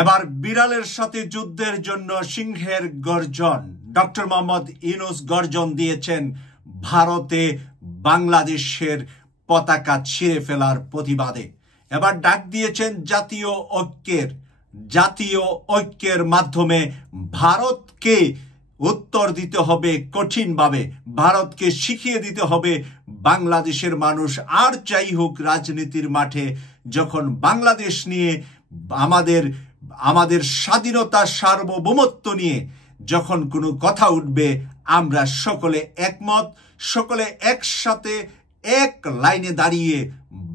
এবার বিড়ালের সাথে যুদ্ধের জন্য সিংহের গর্জন। ডক্টর মোহাম্মদ ইউনূস গর্জন দিয়েছেন ভারতে বাংলাদেশের পতাকা ছিঁড়ে ফেলার প্রতিবাদে। এবার ডাক দিয়েছেন জাতীয় ঐক্যের মাধ্যমে ভারতকে উত্তর দিতে হবে কঠিনভাবে। ভারতকে শিখিয়ে দিতে হবে বাংলাদেশের মানুষ আর যাই হোক রাজনীতির মাঠে যখন বাংলাদেশ নিয়ে আমাদের স্বাধীনতা সার্বভৌমত্ব নিয়ে যখন কোনো কথা উঠবে আমরা সকলে একমত, সকলে একসাথে এক লাইনে দাঁড়িয়ে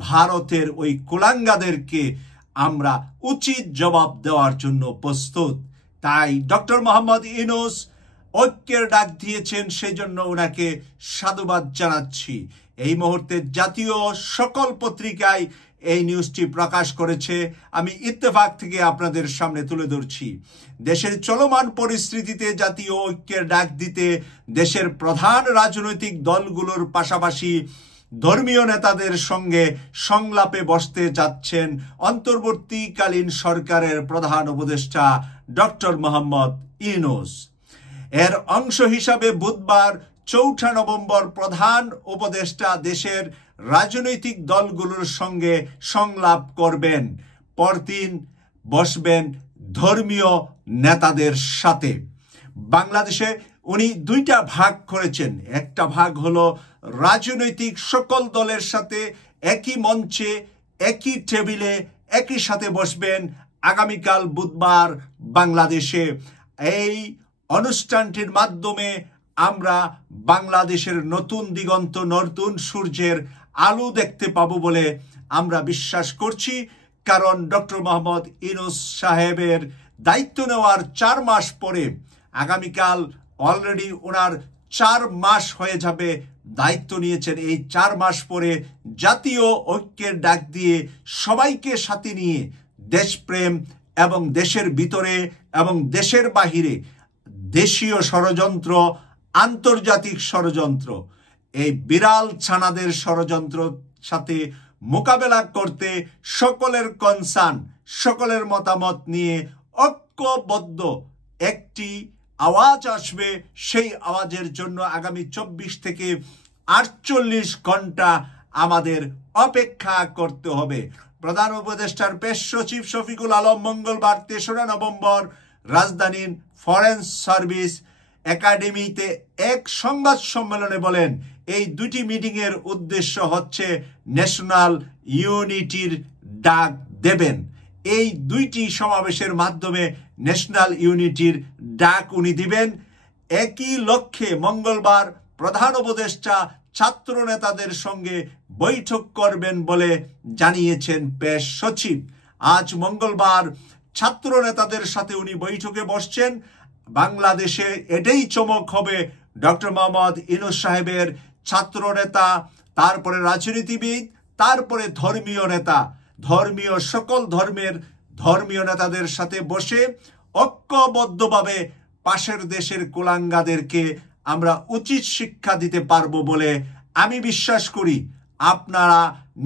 ভারতের ওই কুলাঙ্গাদেরকে আমরা উচিত জবাব দেওয়ার জন্য প্রস্তুত। তাই ডক্টর মোহাম্মদ ইউনূস ঐক্যের ডাক দিয়েছেন, সেজন্য ওনাকে সাধুবাদ জানাচ্ছি। এই মুহূর্তে জাতীয় সকল পত্রিকায় এই নিউজটি প্রকাশ করেছে, আমি ইত্তেফাক থেকে আপনাদের সামনে তুলে ধরছি। দেশের চলমান পরিস্থিতিতে জাতীয় ঐক্যের ডাক দিতে দেশের প্রধান রাজনৈতিক দলগুলোর পাশাপাশি ধর্মীয় নেতাদের সঙ্গে সংলাপে বসতে যাচ্ছেন অন্তর্বর্তীকালীন সরকারের প্রধান উপদেষ্টা ডক্টর মোহাম্মদ ইউনূস। এর অংশ হিসাবে বুধবার ৪ নভেম্বর প্রধান উপদেষ্টা দেশের রাজনৈতিক দলগুলোর সঙ্গে সংলাপ করবেন। পরদিন বসবেন ধর্মীয় নেতাদের সাথে। বাংলাদেশে উনি দুইটা ভাগ করেছেন। একটা ভাগ হলো রাজনৈতিক সকল দলের সাথে একই মঞ্চে একই টেবিলে একই সাথে বসবেন আগামীকাল বুধবার বাংলাদেশে। এই অনুষ্ঠানটির মাধ্যমে আমরা বাংলাদেশের নতুন দিগন্ত, নতুন সূর্যের আলো দেখতে পাবো বলে আমরা বিশ্বাস করছি। কারণ ডক্টর মোহাম্মদ ইউনূস সাহেবের দায়িত্ব নেওয়ার 4 মাস পরে, আগামীকাল অলরেডি ওনার 4 মাস হয়ে যাবে দায়িত্ব নিয়েছেন। এই 4 মাস পরে জাতীয় ঐক্যের ডাক দিয়ে সবাইকে সাথে নিয়ে দেশপ্রেম এবং দেশের ভিতরে এবং দেশের বাহিরে দেশীয় ষড়যন্ত্র, আন্তর্জাতিক ষড়যন্ত্র, এই বিড়াল ছানাদের ষড়যন্ত্র সাথে মোকাবেলা করতে সকলের কনসার্ন, সকলের মতামত নিয়ে ঐক্যবদ্ধ একটি আওয়াজ আসবে। সেই আওয়াজের জন্য আগামী 24 থেকে 48 ঘন্টা আমাদের অপেক্ষা করতে হবে। প্রধান উপদেষ্টার পেশ সচিব শফিকুল আলম মঙ্গলবার ৩রা নভেম্বর রাজধানীর ফরেন সার্ভিস একাডেমিতে এক সংবাদ সম্মেলনে বলেন, এই দুটি মিটিংয়ের উদ্দেশ্য হচ্ছে ন্যাশনাল ইউনিটির ডাক দেবেন। এই দুইটি সমাবেশের মাধ্যমে ন্যাশনাল ইউনিটির ডাক উনি দিবেন। একই লক্ষ্যে মঙ্গলবার প্রধান উপদেষ্টা ছাত্র নেতাদের সঙ্গে বৈঠক করবেন বলে জানিয়েছেন পেশ সচিব। আজ মঙ্গলবার ছাত্র নেতাদের সাথে উনি বৈঠকে বসছেন। বাংলাদেশে এটাই চমক হবে, ডক্টর মোহাম্মদ ইউনূস সাহেবের ছাত্র নেতা, তারপরে রাজনীতিবিদ, তারপরে ধর্মীয় নেতা, সকল ধর্মীয় নেতাদের সাথে বসে ঐক্যবদ্ধভাবে পাশের দেশের কুলাঙ্গাদেরকে আমরা উচিত শিক্ষা দিতে পারবো বলে আমি বিশ্বাস করি। আপনারা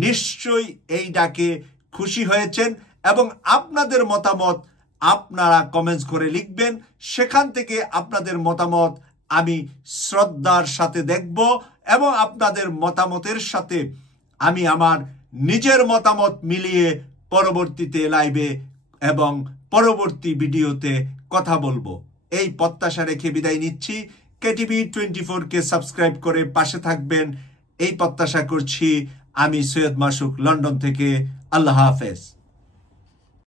নিশ্চয়ই এই ডাকে খুশি হয়েছেন এবং আপনাদের মতামত আপনারা কমেন্টস করে লিখবেন। সেখান থেকে আপনাদের মতামত আমি শ্রদ্ধার সাথে দেখব এবং আপনাদের মতামতের সাথে আমি আমার নিজের মতামত মিলিয়ে পরবর্তীতে লাইভে এবং পরবর্তী ভিডিওতে কথা বলবো। এই প্রত্যাশা রেখে বিদায় নিচ্ছি। কেটিভি 24-কে সাবস্ক্রাইব করে পাশে থাকবেন এই প্রত্যাশা করছি। আমি সৈয়দ মাসুক, লন্ডন থেকে। আল্লাহ হাফেজ।